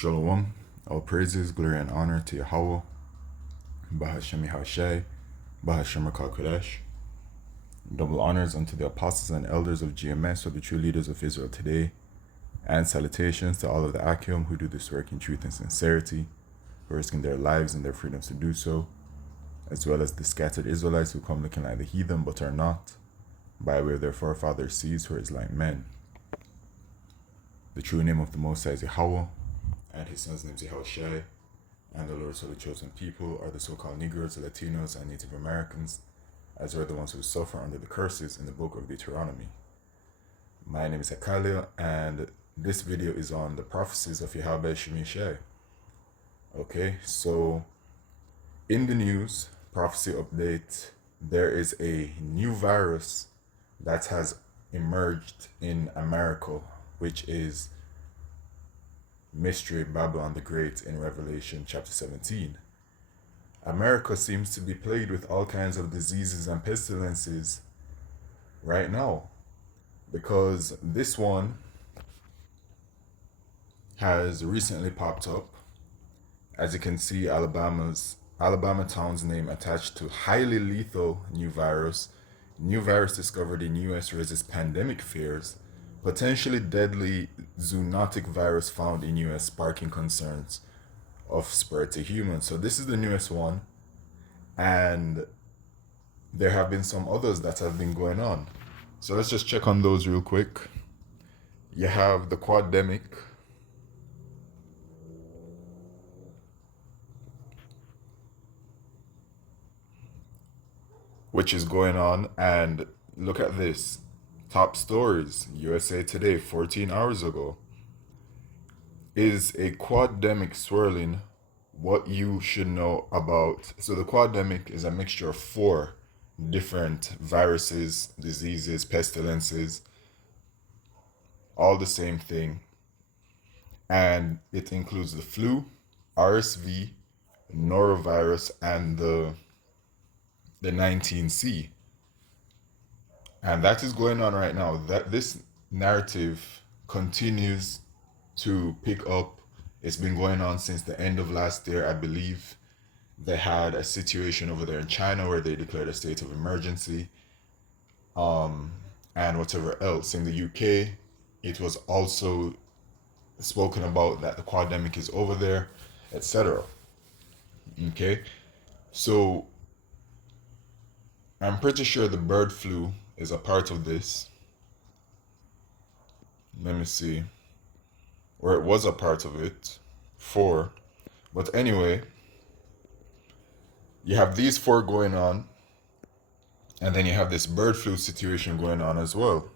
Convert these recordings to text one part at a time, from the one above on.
Shalom. All praises, glory, and honor to Yahweh, Bahashem Yahshai, Bahashem Kodesh. Double honors unto the apostles and elders of GMS, or the true leaders of Israel today, and salutations to all of the Akim who do this work in truth and sincerity, risking their lives and their freedoms to do so, as well as the scattered Israelites who come looking like the heathen but are not, by way of their forefathers' seeds who is like men. The true name of the Most High is Yahweh, and his son's name is Yahushai, and the Lord's holy chosen people are the so-called Negroes, Latinos, and Native Americans, as are the ones who suffer under the curses in the book of Deuteronomy. My name is Hakalia, and this video is on the prophecies of Yahweh Shemishai. Okay, so in the news, prophecy update, there is a new virus that has emerged in America, which is Mystery Babylon the Great in Revelation chapter 17. America seems to be plagued with all kinds of diseases and pestilences right now, because this one has recently popped up. As you can see, Alabama town's name attached to highly lethal new virus. New virus discovered in US raises pandemic fears. Potentially deadly zoonotic virus found in US sparking concerns of spread to humans. So this is the newest one, and there have been some others that have been going on. So let's just check on those real quick. You have the quademic, which is going on, and look at this. Top stories, USA Today, 14 hours ago. Is a quademic swirling? What you should know about. So the quademic is a mixture of 4 different viruses, diseases, pestilences, all the same thing. And it includes the flu, RSV, norovirus, and the 19C. And that is going on right now. That this narrative continues to pick up. It's been going on since the end of last year, I believe. They had a situation over there in China where they declared a state of emergency, and whatever else. In the UK, it was also spoken about that the quademic is over there, etc. Okay, so I'm pretty sure the bird flu is a part of this. Let me see. Or it was a part of it. 4. But anyway, you have these 4 going on, and then you have this bird flu situation going on as well.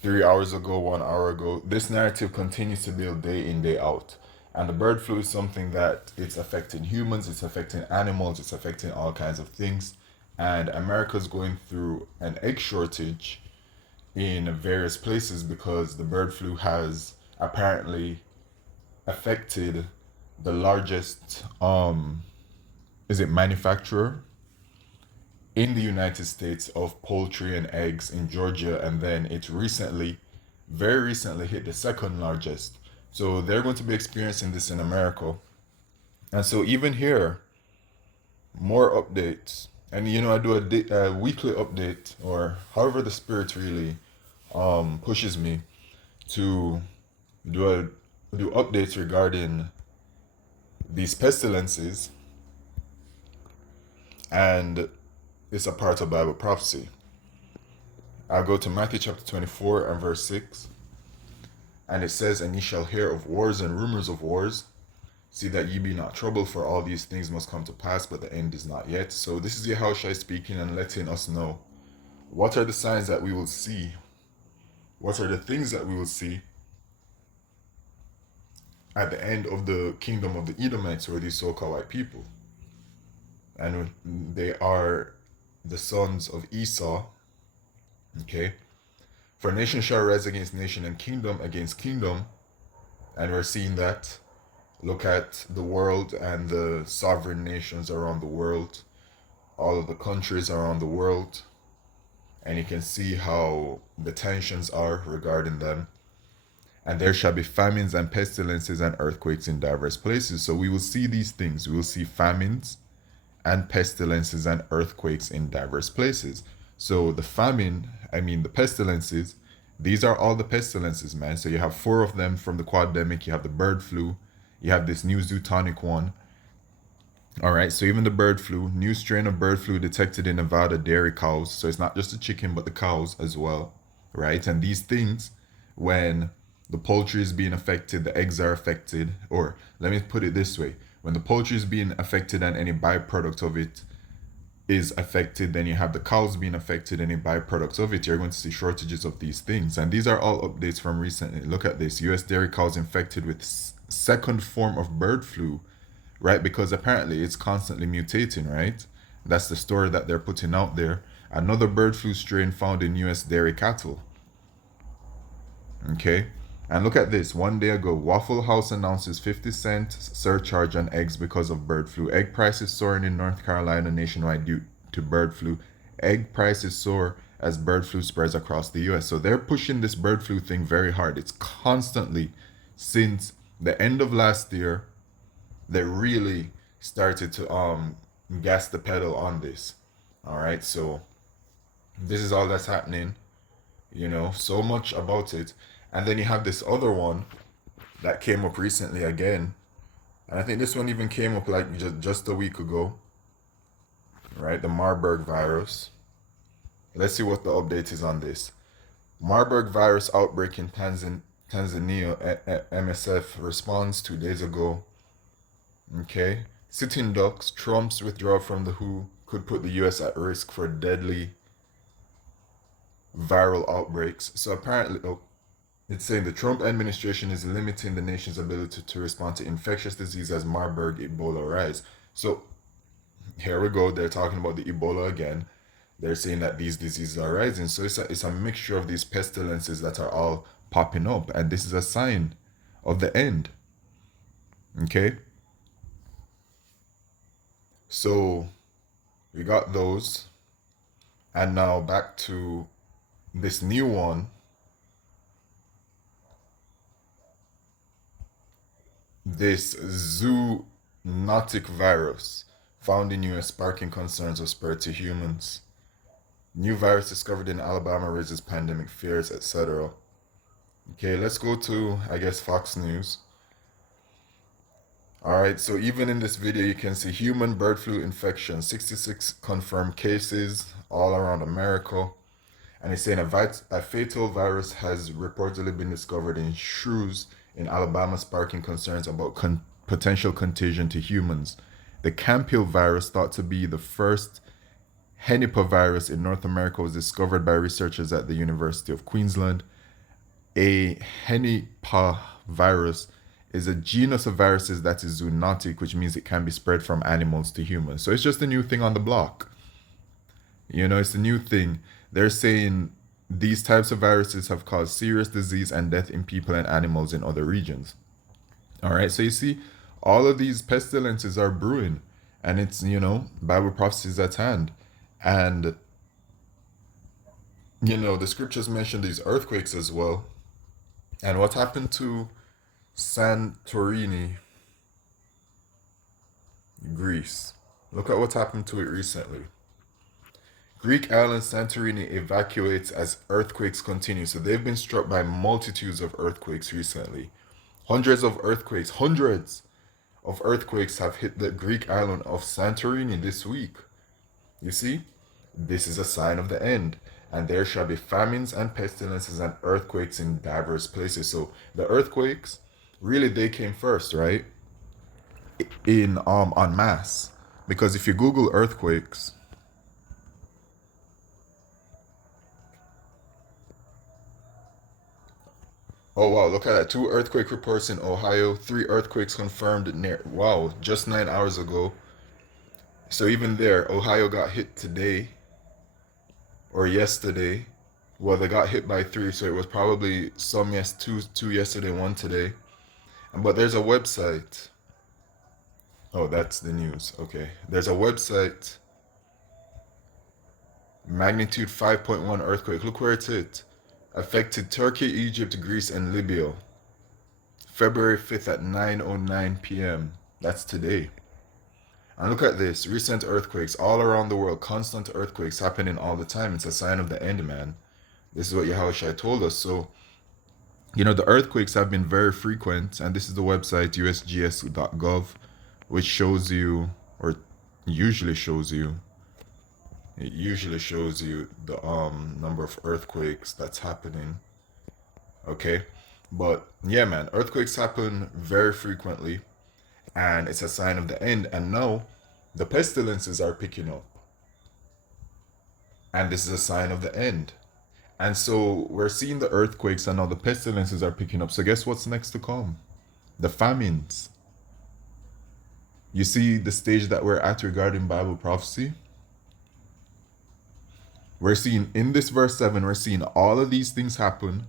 3 hours ago, 1 hour ago, this narrative continues to build day in, day out. And the bird flu is something that it's affecting humans, it's affecting animals, it's affecting all kinds of things. And America's going through an egg shortage in various places because the bird flu has apparently affected the largest manufacturer in the United States of poultry and eggs in Georgia, and then it very recently hit the second largest. So they're going to be experiencing this in America. And so even here, more updates. And I do a weekly update, or however the spirit really pushes me to do updates regarding these pestilences, and it's a part of Bible prophecy. I'll go to Matthew chapter 24 and verse 6, and it says, "And ye shall hear of wars and rumors of wars. See that ye be not troubled, for all these things must come to pass, but the end is not yet." So this is Yahushua speaking and letting us know what are the signs that we will see, what are the things that we will see at the end of the kingdom of the Edomites, or these so-called white people. And they are the sons of Esau. Okay. "For nation shall rise against nation, and kingdom against kingdom." And we're seeing that. Look at the world and the sovereign nations around the world, all of the countries around the world. and you can see how the tensions are regarding them. And there shall be famines and pestilences and earthquakes in diverse places. So we will see these things. We will see famines and pestilences and earthquakes in diverse places. So the famine, I mean the pestilences, these are all the pestilences, man. So you have four of them from the quademic. You have the bird flu. You have this new zootonic one. All right, so even the bird flu, new strain of bird flu detected in Nevada dairy cows. So it's not just the chicken, but the cows as well, right? And these things, when the poultry is being affected, the eggs are affected, or let me put it this way: when the poultry is being affected and any byproduct of it is affected, then you have the cows being affected, any byproducts of it, you're going to see shortages of these things. And these are all updates from recently. Look at this: US dairy cows infected with second form of bird flu, right? Because apparently it's constantly mutating, right? That's the story that they're putting out there. Another bird flu strain found in US dairy cattle. Okay. And look at this. One day ago, Waffle House announces 50-cent surcharge on eggs because of bird flu. Egg prices soaring in North Carolina nationwide due to bird flu. Egg prices soar as bird flu spreads across the US. So they're pushing this bird flu thing very hard. It's constantly, since the end of last year, they really started to gas the pedal on this. All right. So this is all that's happening, so much about it. And then you have this other one that came up recently again. And I think this one even came up like just a week ago, right? The Marburg virus. Let's see what the update is on this. Marburg virus outbreak in Tanzania. MSF responds 2 days ago. Okay. Sitting ducks, Trump's withdrawal from the WHO could put the US at risk for deadly viral outbreaks. So apparently, it's saying the Trump administration is limiting the nation's ability to respond to infectious disease as Marburg, Ebola rise. So here we go. They're talking about the Ebola again. They're saying that these diseases are rising. So it's a mixture of these pestilences that are all popping up. And this is a sign of the end. Okay? So we got those. And now back to this new one. This zoonotic virus found in US sparking concerns of spread to humans. New virus discovered in Alabama raises pandemic fears, etc. Okay, let's go to, I guess, Fox News. All right, so even in this video, you can see human bird flu infection, 66 confirmed cases all around America. And it's saying a fatal virus has reportedly been discovered in shrews in Alabama, sparking concerns about potential contagion to humans. The Campil virus, thought to be the first Henipavirus in North America, was discovered by researchers at the University of Queensland. A Henipavirus is a genus of viruses that is zoonotic, which means it can be spread from animals to humans. So it's just a new thing on the block. It's a new thing. They're saying these types of viruses have caused serious disease and death in people and animals in other regions. All right, so you see, all of these pestilences are brewing, and it's, Bible prophecies at hand. And, the scriptures mention these earthquakes as well. And what happened to Santorini, Greece? Look at what happened to it recently. Greek island Santorini evacuates as earthquakes continue. So they've been struck by multitudes of earthquakes recently. Hundreds of earthquakes have hit the Greek island of Santorini this week. You see, this is a sign of the end. And there shall be famines and pestilences and earthquakes in diverse places. So the earthquakes, really, they came first, right? En masse. Because if you Google earthquakes, oh wow, look at that. 2 earthquake reports in Ohio, 3 earthquakes confirmed wow, just 9 hours ago. So even there, Ohio got hit today or yesterday. Well, they got hit by 3, so it was probably two yesterday, 1 today. But there's a website. Oh, that's the news. Okay. There's a website Magnitude 5.1 earthquake. Look where it's hit. Affected Turkey, Egypt, Greece, and Libya. February 5th at 9:09 p.m. That's today. And look at this. Recent earthquakes all around the world. Constant earthquakes happening all the time. It's a sign of the end, man. This is what Yahushua told us. So, the earthquakes have been very frequent. And this is the website usgs.gov, which shows you, or usually shows you, it usually shows you the number of earthquakes that's happening. Okay? But yeah, man, earthquakes happen very frequently, and it's a sign of the end. And now the pestilences are picking up, and this is a sign of the end. And so we're seeing the earthquakes, and now the pestilences are picking up. So guess what's next to come? The famines. You see the stage that we're at regarding Bible prophecy? We're seeing in this verse 7, we're seeing all of these things happen,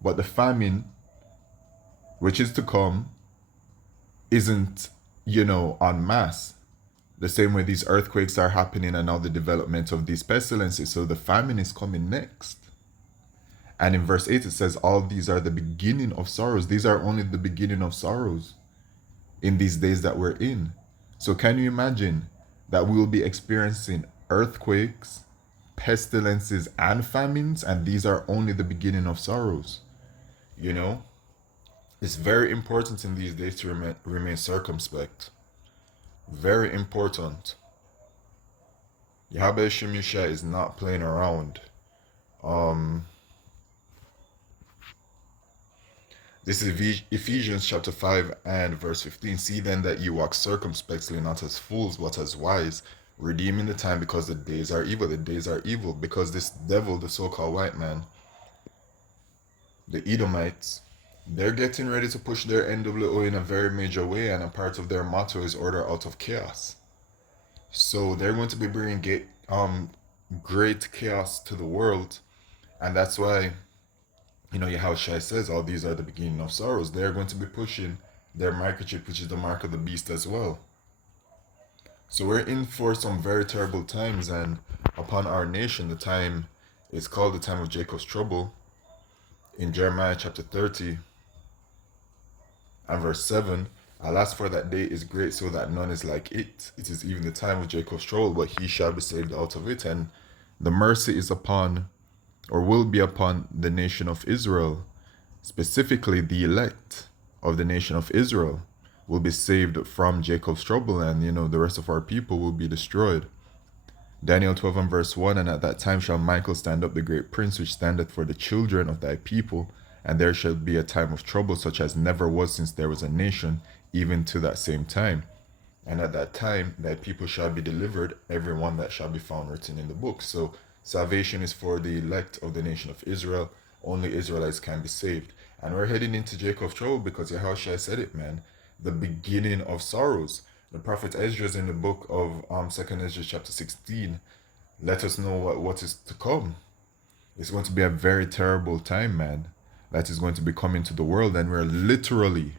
but the famine, which is to come, isn't, en masse. The same way these earthquakes are happening and now the development of these pestilences. So the famine is coming next. And in verse 8 it says, all these are the beginning of sorrows. These are only the beginning of sorrows in these days that we're in. So can you imagine that we will be experiencing earthquakes, pestilences, and famines, and these are only the beginning of sorrows? It's very important in these days to remain circumspect. Very important. Yahweh Shemisha is not playing around. This is Ephesians chapter 5 and verse 15. See then that you walk circumspectly, not as fools, but as wise, redeeming the time, because the days are evil. The days are evil because this devil, the so-called white man, the Edomites, they're getting ready to push their NWO in a very major way, and a part of their motto is order out of chaos. So they're going to be bringing great chaos to the world, and that's why, Yahushua says all these are the beginning of sorrows. They're going to be pushing their microchip, which is the mark of the beast as well. So we're in for some very terrible times, and upon our nation, the time is called the time of Jacob's trouble. In Jeremiah chapter 30 and verse 7, alas, for that day is great, so that none is like it. It is even the time of Jacob's trouble, but he shall be saved out of it. And the mercy is upon, or will be upon, the nation of Israel. Specifically, the elect of the nation of Israel will be saved from Jacob's trouble, and the rest of our people will be destroyed. Daniel 12 and verse 1, and at that time shall Michael stand up, the great prince, which standeth for the children of thy people, and there shall be a time of trouble, such as never was since there was a nation, even to that same time. And at that time thy people shall be delivered, every one that shall be found written in the book. So salvation is for the elect of the nation of Israel. Only Israelites can be saved. And we're heading into Jacob's trouble because Yahushua said it, man. The beginning of sorrows. The prophet Ezra in the book of 2nd Ezra chapter 16 let us know what is to come. It's going to be a very terrible time, man, that is going to be coming to the world, and we're literally,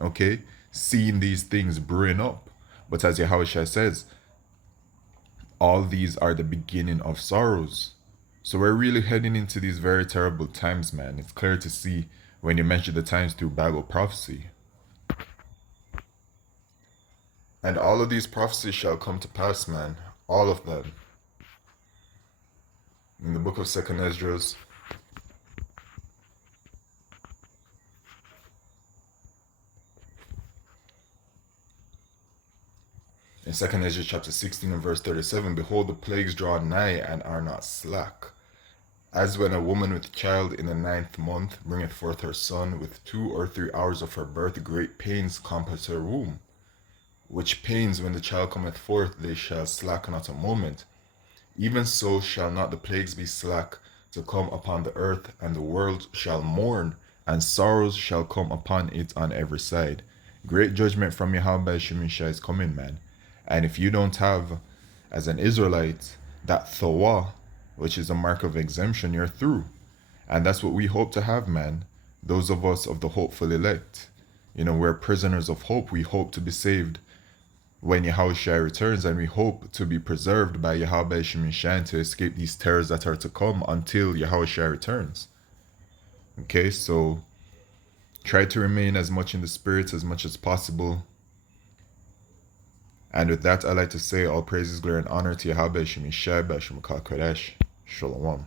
okay, seeing these things brewing up. But as Yahushua says, all these are the beginning of sorrows. So we're really heading into these very terrible times, man. It's clear to see when you measure the times through Bible prophecy. And all of these prophecies shall come to pass, man. All of them. In the book of 2nd Ezra, in 2nd Ezra chapter 16 and verse 37, behold, the plagues draw nigh and are not slack. As when a woman with child in the 9th month bringeth forth her son, with 2 or 3 hours of her birth great pains compass her womb. Which pains when the child cometh forth, they shall slack not a moment. Even so shall not the plagues be slack to come upon the earth, and the world shall mourn, and sorrows shall come upon it on every side. Great judgment from Yahweh Shemisha is coming, man. And if you don't have, as an Israelite, that Thawah, which is a mark of exemption, you're through. And that's what we hope to have, man. Those of us of the hopeful elect. We're prisoners of hope. We hope to be saved when Yahushua returns, and we hope to be preserved by Yahweh Shemishan to escape these terrors that are to come until Yahushua returns. Okay, so try to remain as much in the spirit as much as possible. And with that, I like to say all praises, glory, and honor to Yahweh Shemishai Bashim Kodesh. Shalom.